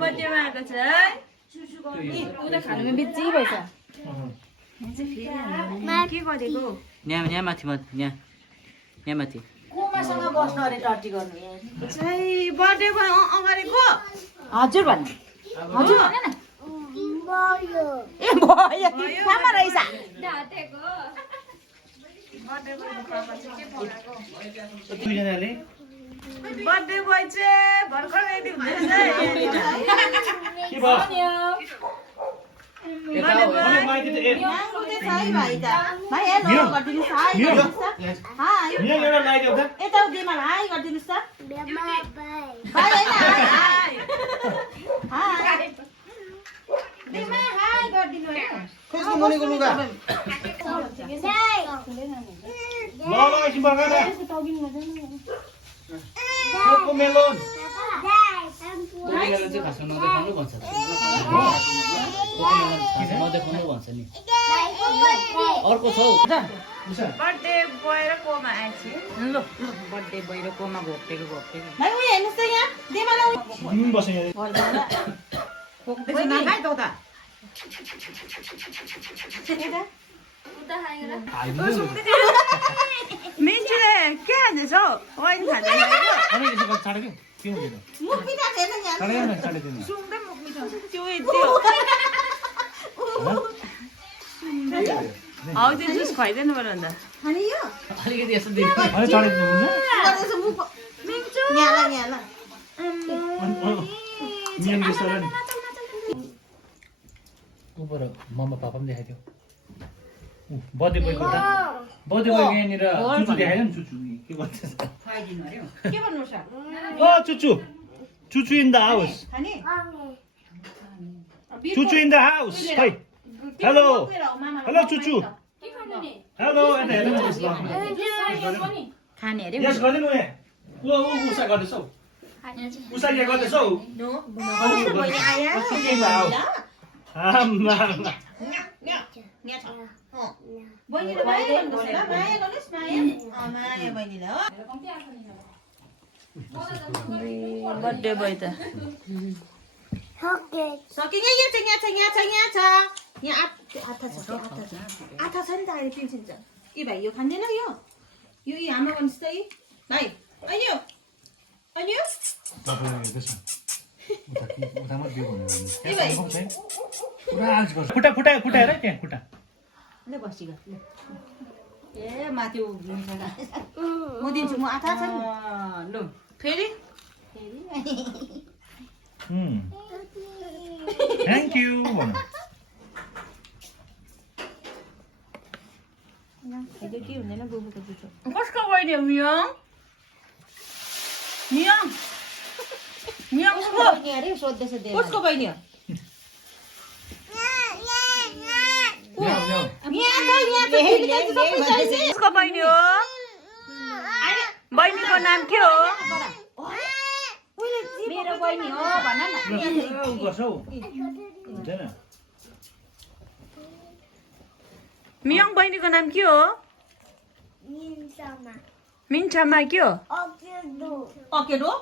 बर्थडेमा आएको छ है उता खानुमा बिजी भएछ के गरेको यहाँ माथि यहाँ माथि कोमासँग बस्न अरे टट्टी गर्नु चाहिँ बर्थडेको अगाडिको हजुर भन्नु हजुर भन न ए भयो कहाँ रहेछ बर्थडे बोय चाहिँ भर्खर रेडी हुँदैछ अर्को छ बर्थडे बोय र कोमा आएछ ल बर्थडे बोय र कोमा घोप्टेको भाइ उयो हेर्नुस् त यहाँ देमाला नखाइ त उता मिन्चुले के खाँदैछ हौ वाइन खाँदैन मुख पिता छैन यहाँ सुँगै मुख मिठो त्यो हौ त्यो जुस खुवाइदिनु पर्यो अन्त अनि यो अलिकति यस्तो दिनु मिन्चु यहाँ ल उपर मम्मा पापा पनि देखाइदियो बर्थडे बोयको यहाँनिर चुचु देखाइदियो नि चुचु के भन्छ के भन्नु छ ओ चुचु इन द हाउस चुचु इन द हाउस खै हेलो चुचु हेलो खाने अरे यस गर्दिनु ए ल उसा गर्दैछौ उसा के गर्दैछौ आम्मा बहिनीले माया गर्नुहोस् ल माया गर्नुहोस् माया बहिनीलाई हो बर्थडे बोय त सकिङ यहाँ छ यहाँ आथा छ नि त अहिले पिल्सिन्छ ए भाइ यो खाँदैन यो हाम्रो गर्नुहोस् त है भाइ अनि यो फुटाएर त्यहाँ खुट्टा ल बसिग ए माथि म दिन्छु म आथा छ नि ल फेरि थ्याङ्क यू के हुँदैन बुबुको जुठो कसको बहिनी हो मियङ अरे सोध्दैछ कसको बहिनी हो कसको बहिनी हो बहिनीको नाम के हो मेरो बहिनी हो भन न मियङ बहिनीको नाम के हो मिन्चामा के हो अकेडो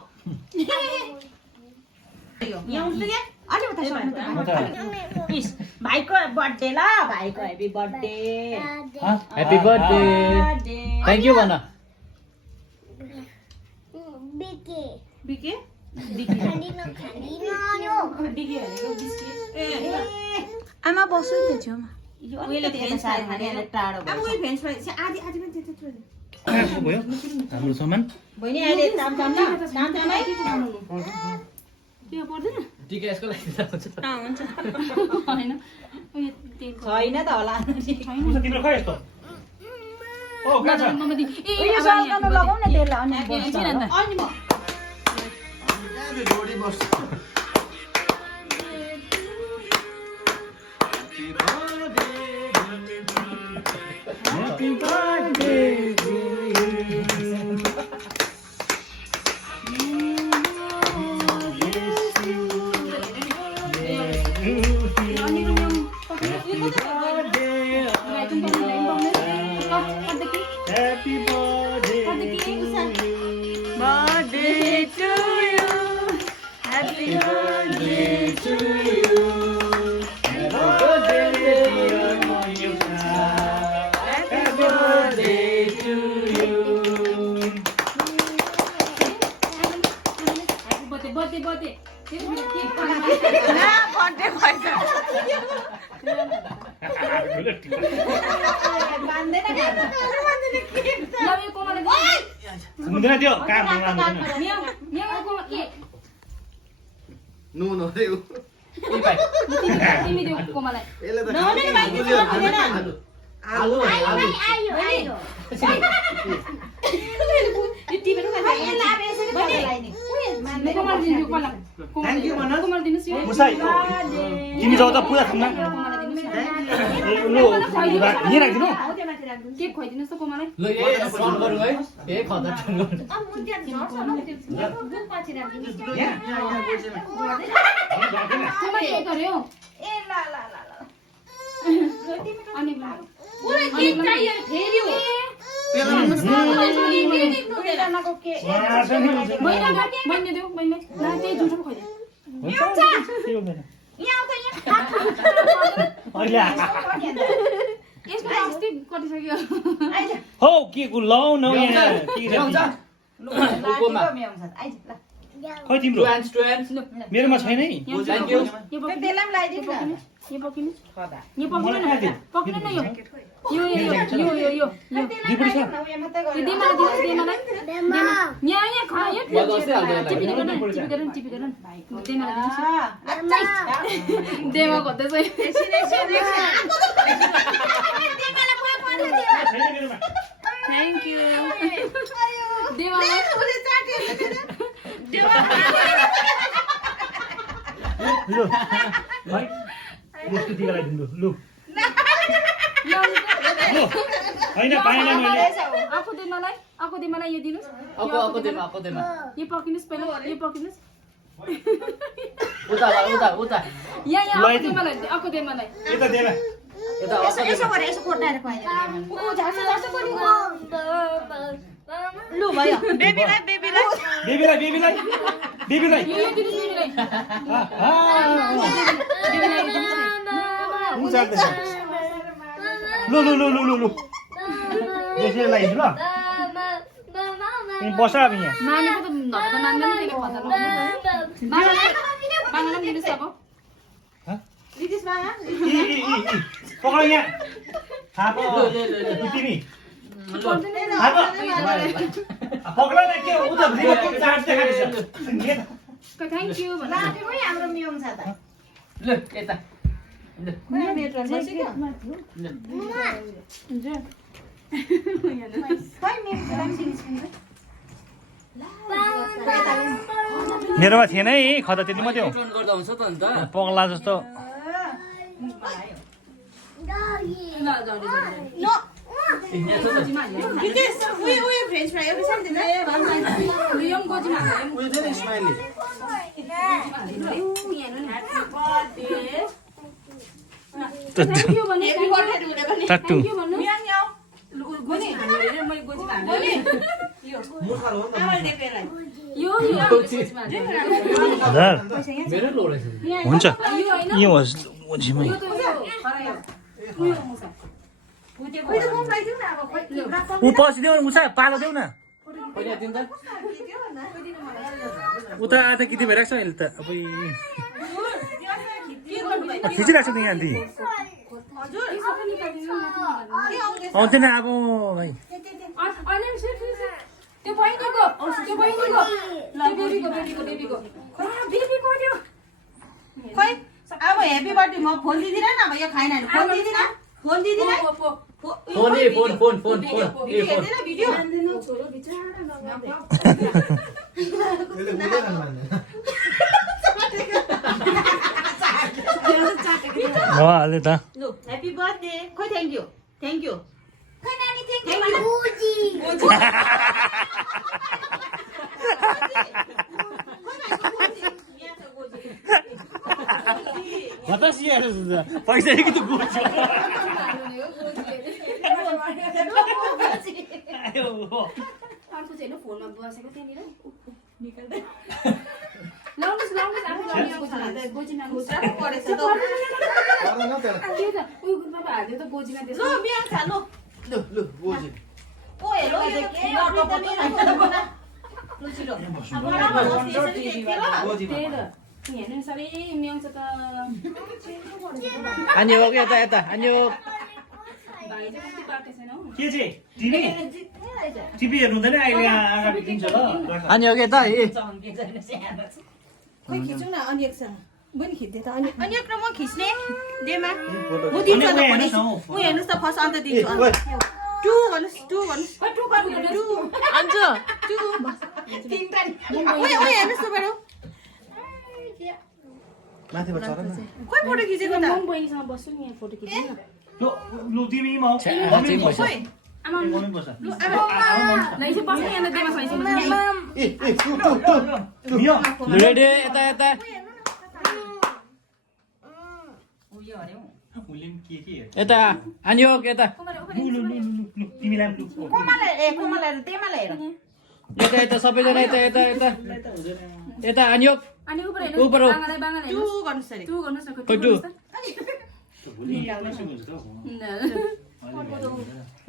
भाइको बर्थडे ल भाइको happy birthday happy birthday thank you भन बिके आमा बस्छु नि छेउमा भयो हाम्रो सामान बहिनी अहिले तामतामै टिका यसको लागि हुन्छ छैन त होला तिम्रो खै यस्तो ओ कहाँ छ उयो सर्कनु लगाउ न त्यसलाई अनि म Happy birthday to you. Happy birthday to you. Birthday to you. Happy birthday. Love you कोमल हुँदैन त्यो काम गर्दैन म्याउ म्याउ कोमल के नुन हो रे उ। तिमी देऊ कोमललाई नहुने भाइ दिनु हुँदैन आलु आलु यो टिपेर खान्छ ए लाबे यसरी गर्नलाई नि कोमल दिनु कोमल Thank you, Manas. कोमल दिनुस् यो मुसाई तिमी जाऊ त पुरा खान्न कोमललाई दिनुस् लु यहाँ राखिदिनु केक खुवाइदिनुस् त कोमललाई ल ए रन गरौ है ए खतरा टर्न गरौ कोमल के गर्यो ए ला ला ला ला अनि पुरै केक चाहियो फेरि हो महिनाको के महिना देऊ महिना ल त्यही झुटो खुवाइदिनु यहाँ आउँछ अहिले यसको अस्ति कटिसक्यो आइज हो के को लाउ न यहाँ के ल्याउँछ लागियो म्याउँछ आइज ल खै तिम्रो टु एन्ड मेरोमा छैन है थ्यांक यू यो बेला पनि लगाइदिनु न यो पकिनु खदा यो पकिनु न पकिनु न यो दिपुडी छ उयो मात्रै यो गर्नु दे मलाई यहाँ खा यो टिपिदेऊ न टिपिदेऊ न दे मलाई दिनुहोस् देमा खोज्दैछ एकछिन एकछिन थ्याङ्क यू दे मलाई उसले चाट्यो लु भाइ यस्तो दिगलाई दिनु लु हैन पाएन मैले आफू दे मलाई यो दिनुस् आको देमा यो पकिनुस् पहिला यो पकिनुस् उता यहाँ आफू दे मलाई यता देला यता यसो गरेर यसो कोट्टाएर खुवाइदिनु ऊ झार्छ झार्छ गर्नु लु भयो बेबीलाई बेबीलाई यो दिनुस् बेबीलाई हुन्छ लु यसरी लगाइदिन्छु ल तिमी बस अब यहाँ नानीको त नभए त नानीले पनि त्यसले खतरा बाङ्ला दिनुहोस् अब दिदिस मामा पक्र यहाँ थापो तिमी पक्र न के उता रिमोटको चार्ज देखाइछ थ्याङ्क यू भन्नु लाटेमै हाम्रो मियम छ त ल यता कुनै मेट्रो बस्यो क्या खै मेरोमा थिएन है खदा त्यति मात्रै हो टर्न गर्दा हुन्छ त अन्त पगला जस्तो उयो फ्रेन्च फ्राई एउटा सानो दिनु यो गोजीमा उयो चाहिँ स्माइली थ्याङ्क यू भन्नु हेभी बर्थडे हुने पनि टट्टु थ्याङ्क यू भन्नु म्याङ याउ गोजी मैले गोजीमा हाल्ने यो मुर्खा हो नि त आमाले देखेलाई यो गोजीमा हजुर मेरो लो रहेछ हुन्छ यो हैन यो होस् ओझिमै यो त खरायो उयो मुसा उयो त मोमलाई दिउ न अब खोइ ऊ पछि देऊ न उसा पालो देऊ न पहिला दिन त उता आधा किति भइरहेको छ अहिले त अब खिचिरहेको छ त यहाँ आन्टी आउँदैन अब भाइ त्यो बहिनीको बेबीको त्यो खोइ अब हेपी बर्थडे म फोन दिदिन न अब यो खाइन फोन दिदिन फोन ए फोन भिडियो यसले बुझ्दै खानु मान्दैन हाल्यो त लु हेपी बर्थडे खोइ थ्याङ्क यू खोइ नानी थ्याङ्क यू बतास पैसा कि त गोछु अर्को चाहिँ होइन फोनमा बसेको त्यहाँनिर लाउनुहोस् गोजीमा परेछ त पर्दैन त्यसलाई त्यो त उयो बाबा हाल्यो त गोजीमा लु बिहान छ लु लु गोजी ओ हेलो यो त के गर्नु पर्ने लु छिटो अब राम्रो होस् यसरी देख्थे ल गोजी त्यही त हेर्नु साह्रै म्याउँछ त अन्य हो कि यता अन्य के चाहिँ टिभी टिभी हेर्नु हुँदैन अहिले अगाडि दिन्छ ल अनि हो यता है खोइ खिचौँ न अनियकसँग बनि खिच्दै त अनियक र म खिच्ने डेमा म दिन्छु त पनि म हेर्नुहोस् त फर्स्ट अन्त दिन्छु टु भन्नुहोस् अन्जु हेर्नुहोस् त बरु माथिबाट चढ न खोइ फोटो खिचेको त बहिनीसँग बस्छु नि यहाँ फोटो खिच्नु न लु तिमी म मम्मी बस्छ आमा मम्मी बस्छ लु अब लैसे बस्नु यहाँ देमा खोइ ए टु यो रेडी यता यता उसले पनि के हेर्छ यता अनि हो यता लु तिमीलाई लु कोमलहरू तेमालाई हेर यता यता सबैजना यता यता यता यता अनि हो अनि ऊपर हेर्नु ऊपर हो। बाङ्गालाई बाङ्गालाई टु गर्नुहोस् अरे टु गर्नुस् न खोइ टु भोलि हुन्छ त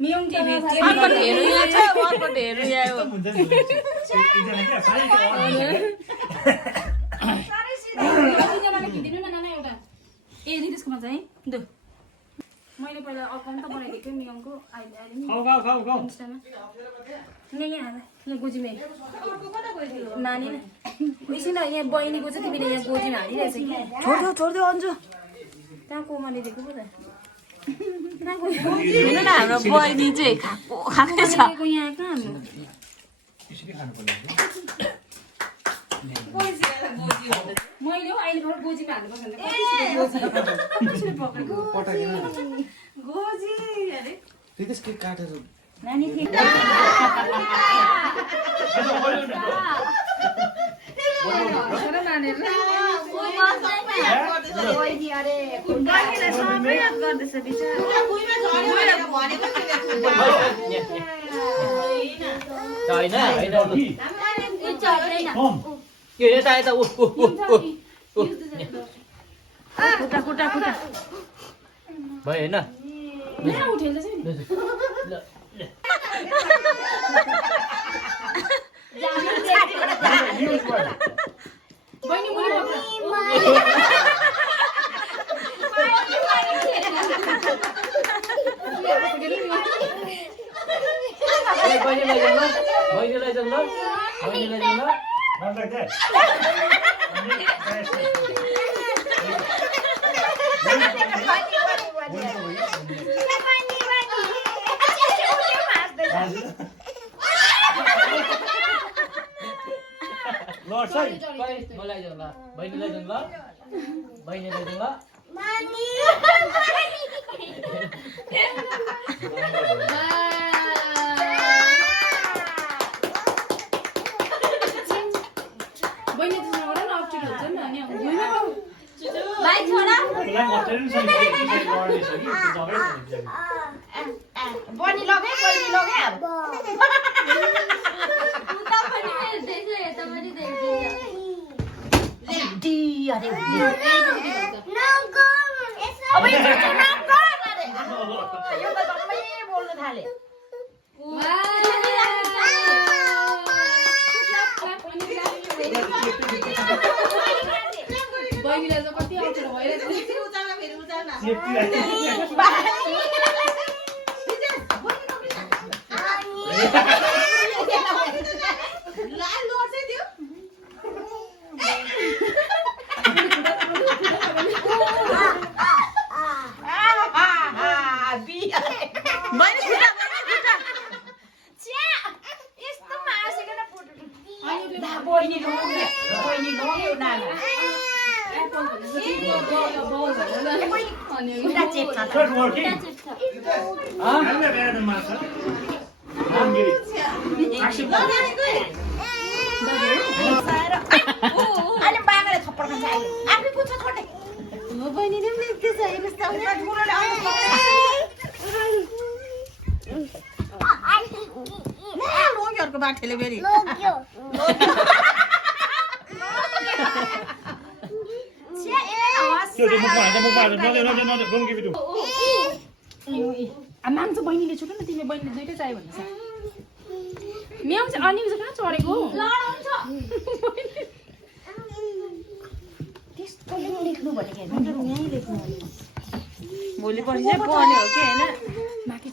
मियङ टिभी हेरौँ यहाँ छ अर्कोट हेरौँ यहाँ हो हुन्छ नि एकजना क्या साह्रै तिनजनालाई खिचिदिनु न नाना एउटा ए नितेशकोमा चाहिँ दु मैले पहिला अकाउन्ट त बनाइदिएको मियङको अहिले नि खाऊ इन्स्टामा यहाँ गोजीमा नानी न एकछिन यहाँ बहिनीको चाहिँ तिमीले यहाँ गोजीमा हालिरहेछ कि छोडिदियो अन्जु कहाँ कोमाले दिएको पो त हेर्नु न हाम्रो बहिनी चाहिँ खाएकै छ यहाँ कहाँ हाम्रो त्यसरी खानु पर्यो मैले हो अहिले भर्खर गोजीमा हाल्नुपर्छ भने पटाकिन गोजी अरे रितेश के काटेर नानी थियो होइन यो यता यता खुट्टा भयो होइन यहाँ उठेर चाहिँ बहिनी मुनि बहिनीलाई जाउँ ल Not like that. Lord, sorry. मलाई जाउँ ल बहिनीलाई जाउँ ल बहिनीलाई जाउँ ल बहिनी त्यसमा गएर न अप्ठ्यारो हुन्छ नि अनि भुइँमा भाइ छोरा Tulang water ni sorry. Lord is sorry. बनी लगे बहिनी लगे अब लेडी अरे अब यो नाम गर अरे यो त जम्मै बोल्न थाले बहिनीलाई चाहिँ कति अप्ठ्यारो भइरहेछ उचाल्न फेरि उचाल्न ला लोड चाहिँ त्यो बहिनी लोग्यो नाना Not working. I'm not bad at master. I'm getting. Action. अहिले बाँगेर थप्पड खान्छ अहिले आफै पुग्छ छोटे बहिनीले पनि त्यस हेर्नुहोस् त लोग्योहरूको बाठेले फेरि Don't give it to. माग्छ बहिनीले छोड्नु न तिमीले बहिनीले दुइटै चाहियो भन्दैछ म्याउ चाहिँ अनि चाहिँ कहाँ चढेको त्यस्तो लेख्नु भनेको हेर्नु यहीँ लेख्नु भोलि पर्सि चाहिँ पढ्ने हो कि होइन माथि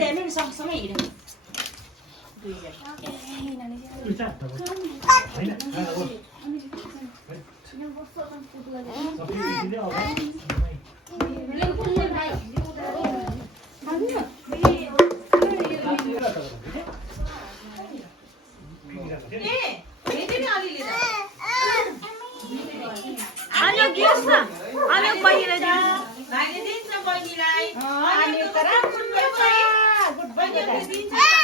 हेर्नु सँगसँगै हिँड्नु भाइले दिन्छ बहिनीलाई अनि त राम्रो बहिनीले दिन्छ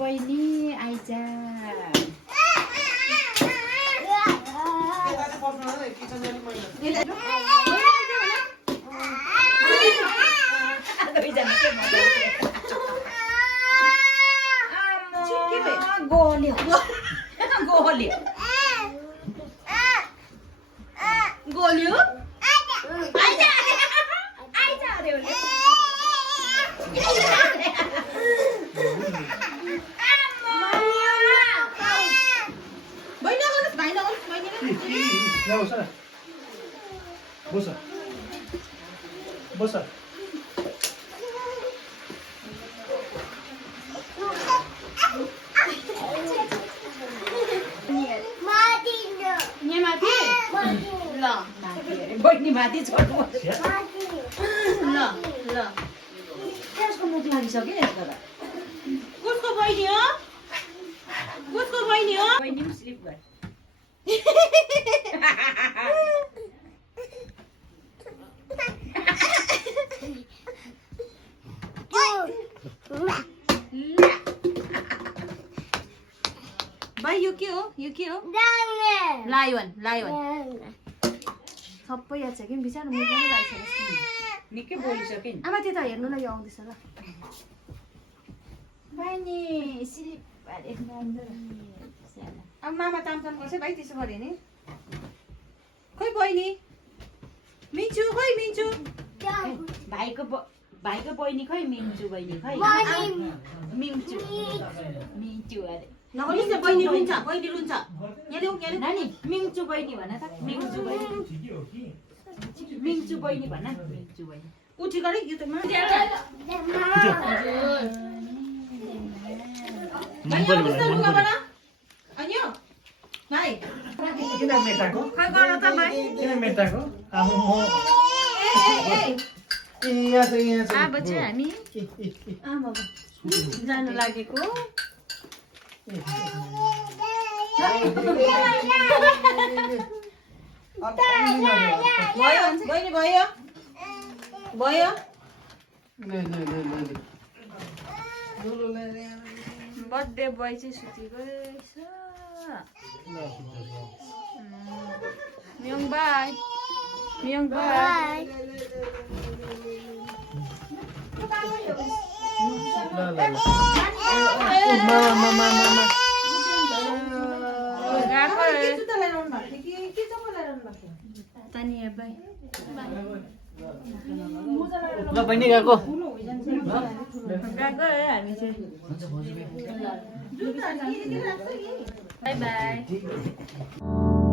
बहिनी आइज गोल्यो गोल्यो गोल्यो आइज आइज अरे Bosa. Bosa. Nie ma ty? ल बहिनी माथि छोड्नु ल ल त्यसको मुख लागिसक्यो यस्तो त कसको बहिनी हो कसको बहिनी हो बहिनी पनि स्लिप गर्छ भाइ यो के हो लायन लायन सबै याद छ कि बिचारा मुख पनि लागिसक्यो निकै बोलिसक्यो नि आमा त्यता हेर्नुलाई यो आउँदैछ ल बहिनी स्लिप अब मामा तामताम गर्छ भाइ त्यसो गऱ्यो नि खोइ बहिनी मिन्चु खोइ मिन्चु भाइको बहिनी खोइ मिन्चु बहिनी खोइ मिन्चु मिन्चु अरे नगर्नु बहिनी रुन्छ बहिनी रुन्छ यहाँ ल्याउ यहाँ नानी मिन्चु बहिनी भन त मिन्चु बहिनी मिन्चु बहिनी भन मिन्चु बहिनी उठी गरे यो त अन्यो भाइ किन मेटाको खै गर त भाइ किन मेटाको आफू म यहाँ छ अब चाहिँ हामी आमा जानु लागेको भयो बहिनी भयो भयो बर्थडे बोय चाहिँ सुति गएछ म्योङ बाई म्योङ बाई तानिया बाई ल बहिनी गएको गएको हामी चाहिँ बाई बाई